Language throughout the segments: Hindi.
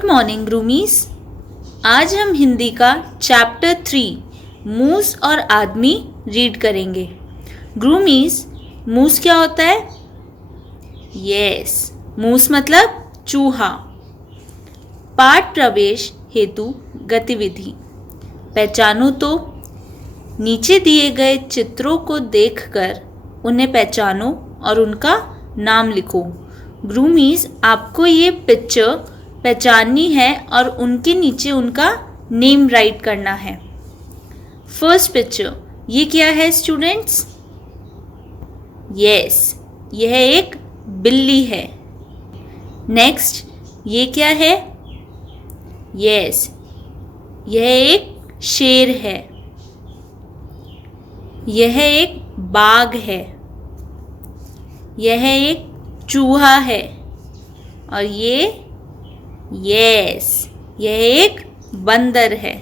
Good morning ग्रूमीज। आज हम हिंदी का चैप्टर 3 मूस और आदमी रीड करेंगे। ग्रूमीज, मूस क्या होता है? यस, मूस मतलब चूहा। पाठ प्रवेश हेतु गतिविधि पहचानो तो। नीचे दिए गए चित्रों को देखकर उन्हें पहचानो और उनका नाम लिखो। ग्रूमीज, आपको ये पिक्चर पहचाननी है और उनके नीचे उनका नेम राइट करना है। फर्स्ट पिक्चर, ये क्या है स्टूडेंट्स? यस, यह एक बिल्ली है। नेक्स्ट, ये क्या है? यस, यह एक शेर है। यह एक बाघ है। यह एक चूहा है। और यह एक बंदर है।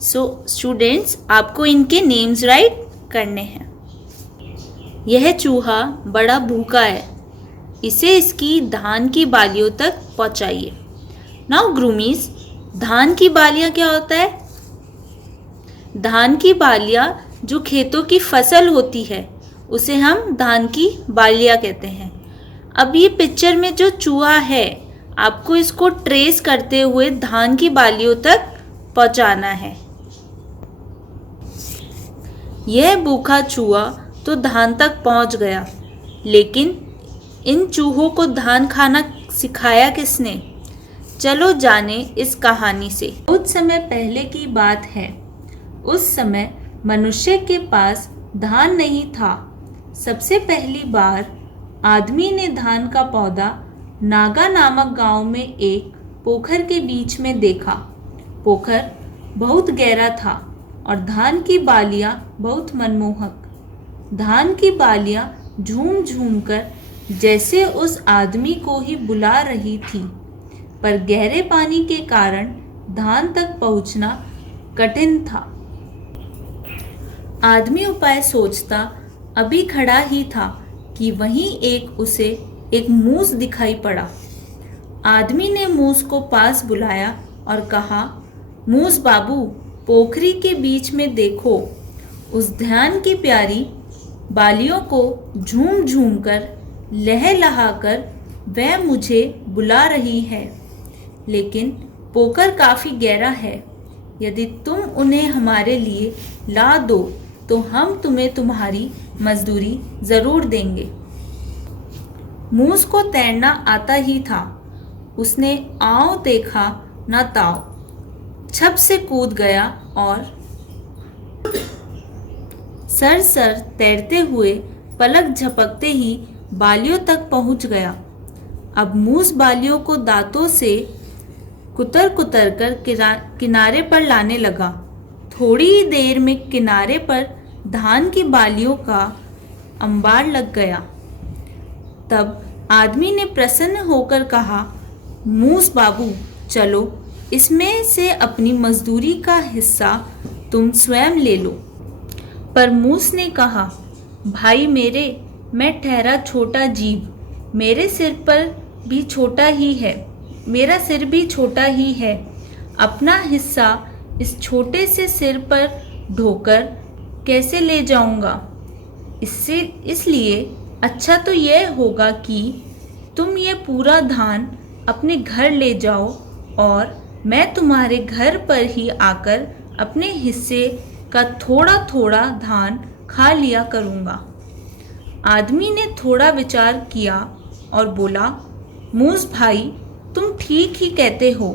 सो स्टूडेंट्स, आपको इनके नेम्स राइट करने हैं। यह चूहा बड़ा भूखा है, इसे इसकी धान की बालियों तक पहुंचाइए। नाउ ग्रूमीज, धान की बालियां क्या होता है? धान की बालियां जो खेतों की फसल होती है उसे हम धान की बालियां कहते हैं। अब ये पिक्चर में जो चूहा है, आपको इसको ट्रेस करते हुए धान की बालियों तक पहुंचाना है। यह भूखा चूहा तो धान तक पहुंच गया, लेकिन इन चूहों को धान खाना सिखाया किसने? चलो जाने इस कहानी से। कुछ समय पहले की बात है। उस समय मनुष्य के पास धान नहीं था। सबसे पहली बार आदमी ने धान का पौधा नागा नामक गांव में एक पोखर के बीच में देखा। पोखर बहुत गहरा था और धान की बालियां बहुत मनमोहक। धान की बालियां झूम झूम कर जैसे उस आदमी को ही बुला रही थी, पर गहरे पानी के कारण धान तक पहुंचना कठिन था। आदमी उपाय सोचता अभी खड़ा ही था कि वहीं उसे एक मूस दिखाई पड़ा। आदमी ने मूस को पास बुलाया और कहा, मूस बाबू, पोखरी के बीच में देखो, उस धान की प्यारी बालियों को झूम झूम कर लहलहाकर वह मुझे बुला रही है। लेकिन पोखर काफी गहरा है। यदि तुम उन्हें हमारे लिए ला दो तो हम तुम्हें तुम्हारी मजदूरी जरूर देंगे। मूस को तैरना आता ही था। उसने आओ देखा न ताओ, छप से कूद गया और सर तैरते हुए पलक झपकते ही बालियों तक पहुंच गया। अब मूस बालियों को दांतों से कुतर कुतर कर किनारे पर लाने लगा। थोड़ी ही देर में किनारे पर धान की बालियों का अंबार लग गया। तब आदमी ने प्रसन्न होकर कहा, मूस बाबू, चलो इसमें से अपनी मजदूरी का हिस्सा तुम स्वयं ले लो। पर मूस ने कहा, भाई मेरे, मैं ठहरा छोटा जीव, मेरे सिर पर भी छोटा ही है, मेरा सिर भी छोटा ही है। अपना हिस्सा इस छोटे से सिर पर ढोकर कैसे ले जाऊंगा? इसलिए अच्छा तो यह होगा कि तुम ये पूरा धान अपने घर ले जाओ और मैं तुम्हारे घर पर ही आकर अपने हिस्से का थोड़ा थोड़ा धान खा लिया करूँगा। आदमी ने थोड़ा विचार किया और बोला, मूस भाई, तुम ठीक ही कहते हो।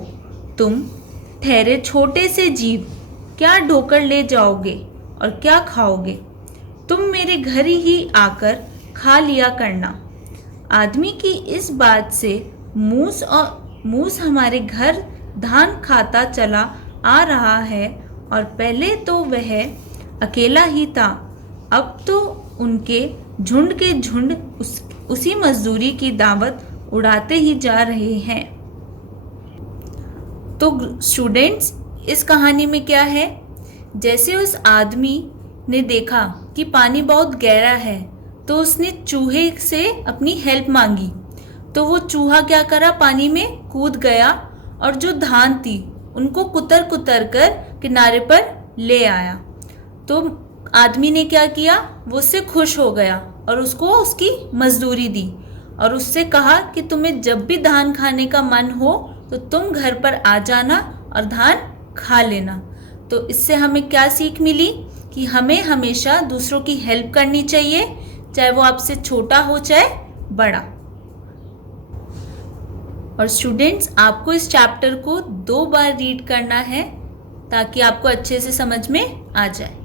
तुम ठहरे छोटे से जीव, क्या ढोकर ले जाओगे और क्या खाओगे? तुम मेरे घर ही आकर खा लिया करना। आदमी की इस बात से मूस हमारे घर धान खाता चला आ रहा है और पहले तो वह अकेला ही था, अब तो उनके झुंड के झुंड उसी मजदूरी की दावत उड़ाते ही जा रहे हैं। तो स्टूडेंट्स, इस कहानी में क्या है? जैसे उस आदमी ने देखा कि पानी बहुत गहरा है तो उसने चूहे से अपनी हेल्प मांगी। तो वो चूहा क्या करा, पानी में कूद गया और जो धान थी उनको कुतर कुतर कर किनारे पर ले आया। तो आदमी ने क्या किया, वो उससे खुश हो गया और उसको उसकी मजदूरी दी और उससे कहा कि तुम्हें जब भी धान खाने का मन हो तो तुम घर पर आ जाना और धान खा लेना। तो इससे हमें क्या सीख मिली कि हमें हमेशा दूसरों की हेल्प करनी चाहिए, चाहे वो आपसे छोटा हो चाहे बड़ा। और स्टूडेंट्स, आपको इस चैप्टर को 2 बार रीड करना है ताकि आपको अच्छे से समझ में आ जाए।